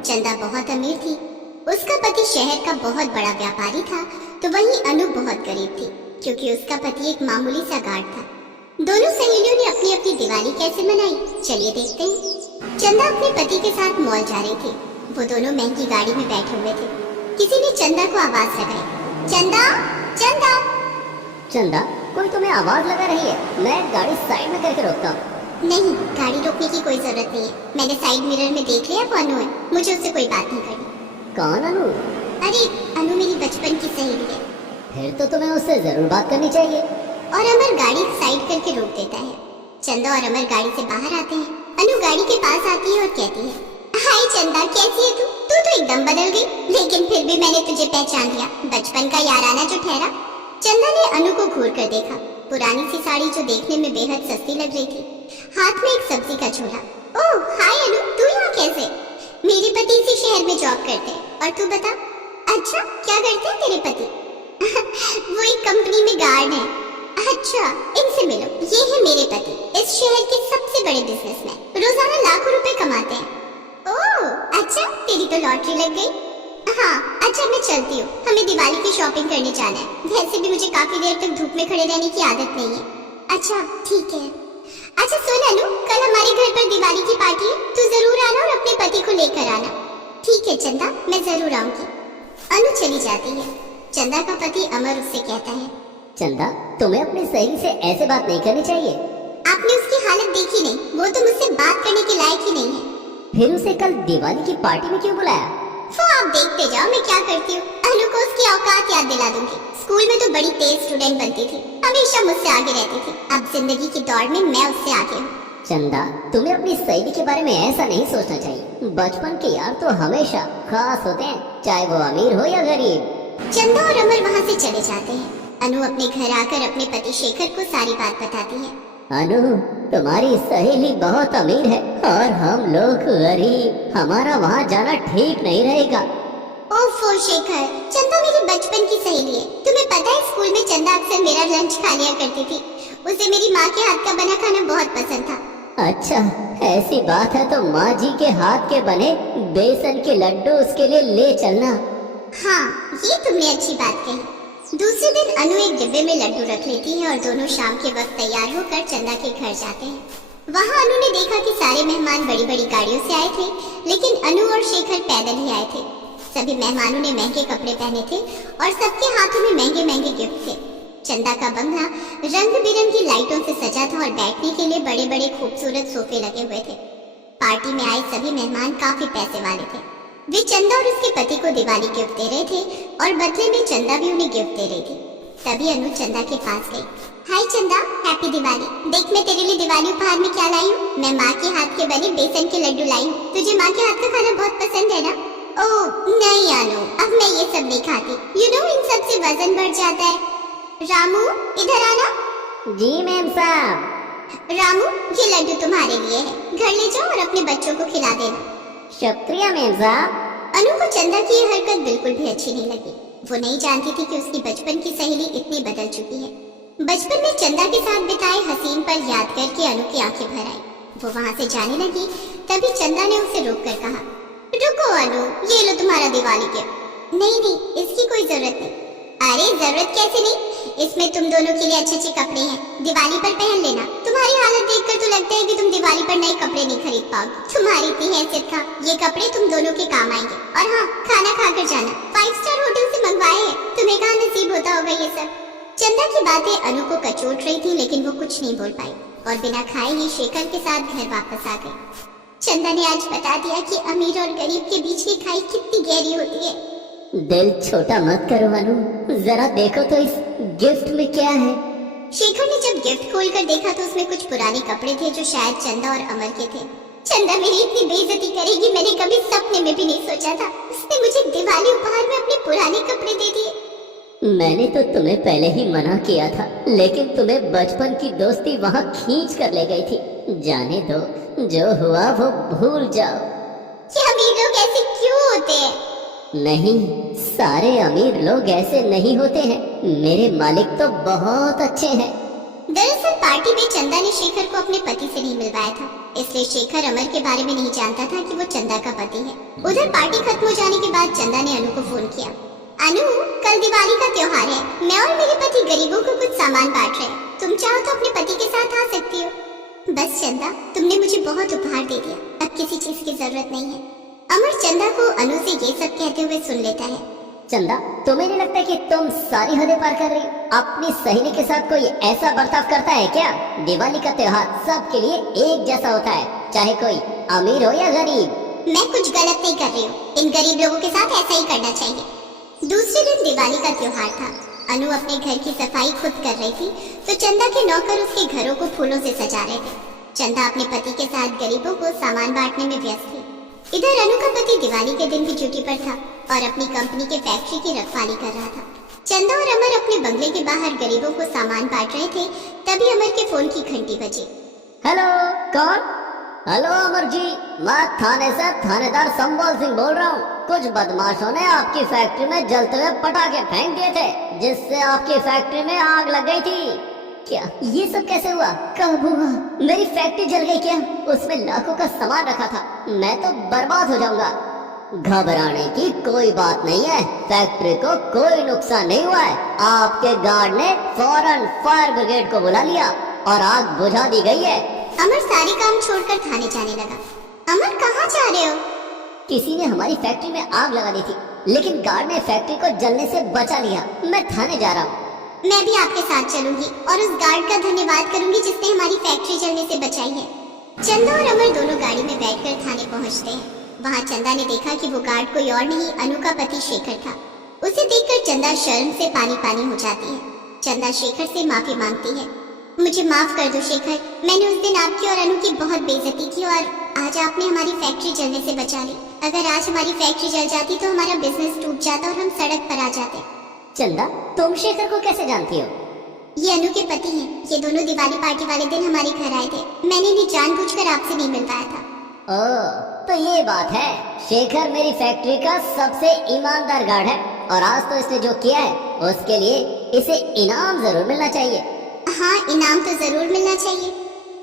चंदा बहुत अमीर थी। उसका पति शहर का बहुत बड़ा व्यापारी था, तो वहीं अनु बहुत गरीब थी, क्योंकि उसका पति एक मामूली सा गार्ड था। दोनों सहेलियों ने अपनी अपनी दिवाली कैसे मनाई, चलिए देखते हैं। चंदा अपने पति के साथ मॉल जा रही थी। वो दोनों महंगी गाड़ी में बैठे हुए थे। किसी ने चंदा को आवाज लगाई, चंदा, चंदा। चंदा, कोई तुम्हें आवाज लगा रही है? मैं गाड़ी साइड में करके रोकता हूँ। नहीं, गाड़ी रोकने की कोई जरूरत नहीं है। मैंने साइड मिरर में देख लिया वो अनु है। मुझे उससे कोई बात नहीं करनी। कौन अनु? अरे अनु मेरी बचपन की सहेली है। फिर तो तुम्हें उससे जरूर बात करनी चाहिए। और अमर गाड़ी साइड करके रोक देता है। चंदा और अमर गाड़ी से बाहर आते हैं। अनु गाड़ी के पास आती है और कहती है, हाय चंदा, कैसी है तू? तू तो एकदम बदल गई, लेकिन फिर भी मैंने तुझे पहचान लिया। बचपन का याराना जो ठहरा। चंदा ने अनु को घूर कर देखा। पुरानी सी साड़ी जो देखने में बेहद सस्ती लग रही थी, हाथ में एक सब्जी का झोला। ओह हाय अनु, तू यहाँ कैसे? मेरे पति इसी शहर में जॉब करते हैं। और तू बता? अच्छा, क्या करते हैं तेरे पति? वो एक कंपनी में गार्ड है। अच्छा, इनसे मिलो, ये है मेरे पति, इस शहर के सबसे बड़े बिजनेसमैन, रोजाना लाखों रुपए कमाते हैं। ओह अच्छा, तेरी तो लॉटरी लग गई। हाँ अच्छा, मैं चलती हूँ, हमें दिवाली की शॉपिंग करने जाना है। वैसे भी मुझे काफी देर तक धूप में खड़े रहने की आदत नहीं है। अच्छा ठीक है। अच्छा सुन अनु, कल हमारे घर पर दिवाली की पार्टी है, तू जरूर आना और अपने पति को लेकर आना। ठीक है चंदा, मैं जरूर आऊंगी। अनु चली जाती है। चंदा का पति अमर उससे कहता है, चंदा, तुम्हें अपनी सहेली से ऐसे बात नहीं करनी चाहिए। आपने उसकी हालत देखी नहीं, वो तो मुझसे बात करने के लायक ही नहीं है। फिर उसे कल दिवाली की पार्टी में क्यों बुलाया? वो आप देखते जाओ मैं क्या करती हूँ। अनु को उसकी औकात याद दिला दूंगी। स्कूल में तो बड़ी तेज स्टूडेंट बनती थी, हमेशा मुझसे आगे रहती थी। अब जिंदगी की दौड़ में मैं उससे आगे हूँ। चंदा, तुम्हें अपनी सहेली के बारे में ऐसा नहीं सोचना चाहिए। बचपन के यार तो हमेशा खास होते हैं, चाहे वो अमीर हो या गरीब। चंदा और अमर वहाँ से चले जाते हैं। अनु अपने घर आकर अपने पति शेखर को सारी बात बताती है। अनु, तुम्हारी सहेली बहुत अमीर है और हम लोग गरीब। हमारा वहाँ जाना ठीक नहीं रहेगा। ओफो शेखर, चंदा मेरी बचपन की सहेली है। तुम्हें पता है स्कूल में चंदा अक्सर मेरा लंच खा लिया करती थी। उसे मेरी माँ के हाथ का बना खाना बहुत पसंद था। अच्छा, ऐसी बात है तो माँ जी के हाथ के बने बेसन के लड्डू उसके लिए ले चलना। हाँ, ये तुमने अच्छी बात कही। दूसरे दिन अनु एक डिब्बे में लड्डू रख लेती है और दोनों शाम के वक्त तैयार होकर चंदा के घर जाते हैं। वहाँ अनु ने देखा कि सारे मेहमान बड़ी बड़ी गाड़ियों से आए थे, लेकिन अनु और शेखर पैदल ही आए थे। सभी मेहमानों ने महंगे कपड़े पहने थे और सबके हाथों में महंगे महंगे गिफ्ट थे। चंदा का बंगला रंग बिरंगी लाइटों से सजा था और बैठने के लिए बड़े बड़े खूबसूरत सोफे लगे हुए थे। पार्टी में आए सभी मेहमान काफी पैसे वाले थे। वे चंदा और उसके पति को दिवाली गिफ्ट दे रहे थे और बदले में चंदा भी उन्हें गिफ्ट दे रही थी। तभी अनु चंदा के पास गई। हाय चंदा, हैप्पी दिवाली। देख मैं तेरे लिए दिवाली उपहार में क्या लाई हूँ। मैं माँ के हाथ के बने बेसन के लड्डू लाई हूँ। तुझे माँ के हाथ का खाना बहुत पसंद है ना? ओह नहीं अनु, अब मैं ये सब नहीं खाती। इन सब से वजन बढ़ जाता है। रामू इधर आना। जी मैम साहब। रामू, ये लड्डू तुम्हारे लिए है, घर ले जाओ और अपने बच्चों को खिला देना। शुक्रिया मैम साहब। अनु को चंदा की यह हरकत बिल्कुल भी अच्छी नहीं लगी। वो नहीं जानती थी कि उसकी बचपन की सहेली इतनी बदल चुकी है। बचपन में चंदा के साथ बिताए हसीन पल याद करके अनु की आंखें भर आई। वो वहाँ से जाने लगी, तभी चंदा ने उसे रोककर कहा, रुको अनु, ये लो तुम्हारा दिवाली गिफ्ट। नहीं नहीं, इसकी कोई जरूरत नहीं। अरे जरूरत कैसे नहीं, इसमें तुम दोनों के लिए अच्छे अच्छे कपड़े हैं, दिवाली पर पहन लेना। तुम्हारी हालत देखकर तो लगता है कि तुम दिवाली पर नए कपड़े नहीं खरीद पाओगे। तुम्हारी इतनी हैसियत था, ये कपड़े तुम दोनों के काम आएंगे। और हाँ, खाना खाकर जाना, 5 स्टार होटल से मंगवाए हैं। तुम्हें कहाँ नसीब होता होगा ये सब। चंदा की बातें अनु को कचोट रही थी, लेकिन वो कुछ नहीं बोल पाई और बिना खाए ही शेखर के साथ घर वापस आ गई। चंदा ने आज बता दिया कि अमीर और गरीब के बीच की खाई कितनी गहरी होती है। दिल छोटा मत करो अनु, जरा देखो तो इस गिफ्ट में क्या है। शेखर ने जब गिफ्ट खोलकर देखा तो उसमें कुछ पुराने कपड़े थे जो शायद चंदा और अमर के थे। चंदा मेरी इतनी बेइज्जती करेगी, मैंने कभी सपने में भी नहीं सोचा था। उसने मुझे दिवाली उपहार में अपने पुराने कपड़े दे दिए। मैंने तो तुम्हें पहले ही मना किया था, लेकिन तुम्हें बचपन की दोस्ती वहाँ खींच कर ले गई थी। जाने दो, जो हुआ वो भूल जाओ। ये अमीर लोग ऐसे क्यों होते हैं? नहीं, सारे अमीर लोग ऐसे नहीं होते हैं। मेरे मालिक तो बहुत अच्छे हैं। दरअसल पार्टी में चंदा ने शेखर को अपने पति से नहीं मिलवाया था, इसलिए शेखर अमर के बारे में नहीं जानता था कि वो चंदा का पति है। उधर पार्टी खत्म हो जाने के बाद चंदा ने अनु को फोन किया। अनु, कल दिवाली का त्योहार है। मैं और मेरे पति गरीबों को कुछ सामान बांट रहे हैं। तुम चाहो तो अपने पति के साथ आ सकती हो। बस चंदा, तुमने मुझे बहुत उपहार दे दिया, अब किसी चीज की जरूरत नहीं है। अमर चंदा को अनु से ये सब कहते हुए सुन लेता है। चंदा, तुम्हें नहीं लगता कि तुम सारी हदें पार कर रही हो? अपनी सहेली के साथ कोई ऐसा बर्ताव करता है क्या? दिवाली का त्योहार सबके लिए एक जैसा होता है, चाहे कोई अमीर हो या गरीब। मैं कुछ गलत नहीं कर रही हूँ। इन गरीब लोगों के साथ ऐसा ही करना चाहिए। दूसरे दिन दिवाली का त्योहार था। अनु अपने घर की सफाई खुद कर रही थी तो चंदा के नौकर उसके घरों को फूलों से सजा रहे थे। चंदा अपने पति के साथ गरीबों को सामान बांटने में व्यस्त थी। इधर अनु का पति दिवाली के दिन भी ड्यूटी पर था और अपनी कंपनी के फैक्ट्री की रखवाली कर रहा था। चंदा और अमर अपने बंगले के बाहर गरीबों को सामान बांट रहे थे, तभी अमर के फोन की घंटी बजी। हेलो, कौन? हेलो अमर जी, मैं थाने से थानेदार संबल सिंह बोल रहा हूँ। कुछ बदमाशों ने आपकी फैक्ट्री में जलते हुए पटाखे फेंक दिए थे, जिससे आपकी फैक्ट्री में आग लग गई थी। क्या ये सब कैसे हुआ? कब हुआ? मेरी फैक्ट्री जल गई क्या? उसमें लाखों का सामान रखा था, मैं तो बर्बाद हो जाऊंगा। घबराने की कोई बात नहीं है, फैक्ट्री को कोई नुकसान नहीं हुआ है। आपके गार्ड ने फौरन फायर ब्रिगेड को बुला लिया और आग बुझा दी गई है। अमर सारे काम छोड़कर थाने जाने लगा। अमर, कहाँ जा रहे हो? किसी ने हमारी फैक्ट्री में आग लगा दी थी, लेकिन गार्ड ने फैक्ट्री को जलने से बचा लिया। मैं थाने जा रहा हूँ। मैं भी आपके साथ चलूंगी और उस गार्ड का धन्यवाद करूंगी जिसने हमारी फैक्ट्री जलने से बचाई है। चंदा और अमर दोनों गाड़ी में बैठकर थाने पहुंचते हैं। वहां चंदा ने देखा कि वो गार्ड कोई और नहीं, अनु का पति शेखर था। उसे देखकर चंदा शर्म से पानी पानी हो जाती है। चंदा शेखर से माफी मांगती है। मुझे माफ कर दो शेखर, मैंने उस दिन आपकी और अनु की बहुत बेइज्जती की और आज आपने हमारी फैक्ट्री जलने से बचा ली। अगर आज हमारी फैक्ट्री जल जाती तो हमारा बिजनेस टूट जाता और हम सड़क पर आ जाते। चंदा, तुम शेखर को कैसे जानती हो? ये अनु के पति हैं। ये दोनों दिवाली पार्टी वाले दिन हमारे घर आए थे। मैंने इन्हें जानबूझकर आपसे नहीं मिल पाया था। ओह, तो ये बात है। शेखर मेरी फैक्ट्री का सबसे ईमानदार गार्ड है और आज तो इसने जो किया है उसके लिए इसे इनाम जरूर मिलना चाहिए। हाँ, इनाम तो जरूर मिलना चाहिए।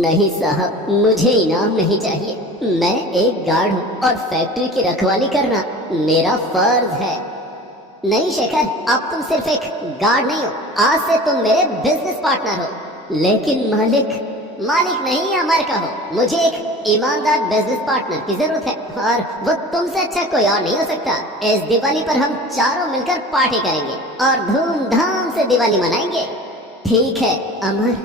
नहीं साहब, मुझे इनाम नहीं चाहिए। मैं एक गार्ड हूँ और फैक्ट्री की रखवाली करना मेरा फर्ज है। नहीं शेखर, अब तुम सिर्फ एक गार्ड नहीं हो, आज से तुम मेरे बिजनेस पार्टनर हो। लेकिन मालिक नहीं अमर का हो। मुझे एक ईमानदार बिजनेस पार्टनर की जरूरत है और वो तुमसे अच्छा कोई और नहीं हो सकता। इस दिवाली पर हम चारों मिलकर पार्टी करेंगे और धूमधाम से दिवाली मनाएंगे। ठीक है अमर।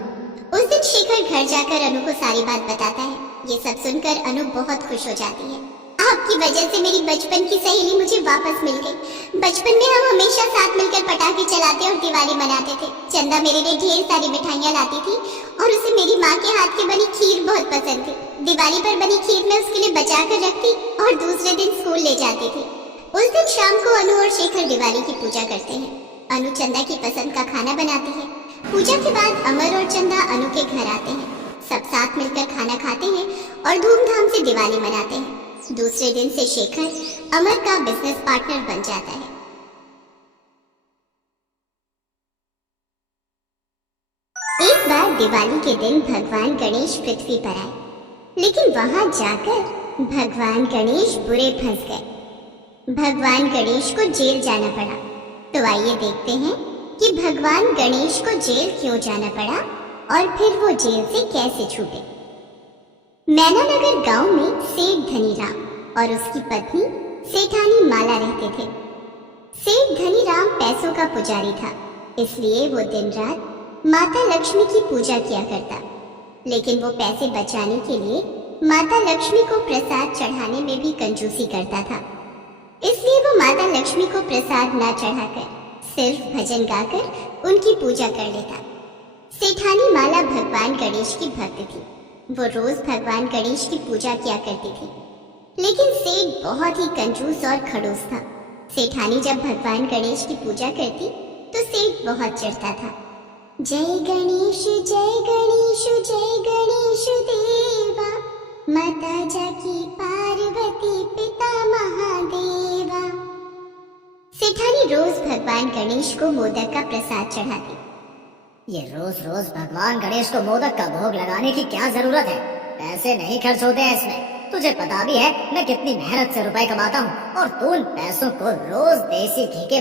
उस दिन शेखर घर जाकर अनु को सारी बात बताता है। ये सब सुनकर अनु बहुत खुश हो जाती है। आपकी वजह से मेरी बचपन की सहेली मुझे वापस मिल गई। बचपन में हम हमेशा साथ मिलकर पटाखे चलाते और दिवाली मनाते थे। चंदा मेरे लिए ढेर सारी मिठाइयाँ लाती थी और उसे मेरी माँ के हाथ की बनी खीर बहुत पसंद थी। दिवाली पर बनी खीर मैं उसके लिए बचा कर रखती और दूसरे दिन स्कूल ले जाती थी। उस दिन शाम को अनु और शेखर दिवाली की पूजा करते हैं। अनु चंदा की पसंद का खाना बनाती है। पूजा के बाद अमर और चंदा अनु के घर आते हैं। सब साथ मिलकर खाना खाते हैं और धूमधाम से दिवाली मनाते हैं। दूसरे दिन से शेखर अमर का बिजनेस पार्टनर बन जाता है। एक बार दिवाली के दिन भगवान गणेश पृथ्वी पर आए, लेकिन वहां जाकर भगवान गणेश बुरे फंस गए। भगवान गणेश को जेल जाना पड़ा। तो आइए देखते हैं कि भगवान गणेश को जेल क्यों जाना पड़ा और फिर वो जेल से कैसे छूटे। मैनानगर गांव में सेठ धनीराम और उसकी पत्नी सेठानी माला रहते थे। सेठ धनीराम पैसों का पुजारी था, इसलिए वो दिन रात माता लक्ष्मी की पूजा किया करता। लेकिन वो पैसे बचाने के लिए माता लक्ष्मी को प्रसाद चढ़ाने में भी कंजूसी करता था। इसलिए वो माता लक्ष्मी को प्रसाद न चढ़ाकर सिर्फ भजन गाकर उनकी पूजा कर लेता। सेठानी माला भगवान गणेश की भक्त थी। वो रोज भगवान गणेश की पूजा किया करती थी। लेकिन सेठ बहुत ही कंजूस और खड़ूस था। सेठानी जब भगवान गणेश की पूजा करती तो सेठ बहुत चिढ़ता था। जय गणेश जय गणेश जय गणेश देवा, माता जाकी पार्वती पिता महादेवा। सेठानी रोज भगवान गणेश को मोदक का प्रसाद चढ़ाती। ये रोज रोज भगवान गणेश को मोदक का भोग लगाने की क्या जरूरत है? पैसे नहीं खर्च होते हैं इसमें। तुझे पता भी है मैं कितनी मेहनत से रुपए कमाता हूँ और तू उन पैसों को रोज देसी घी के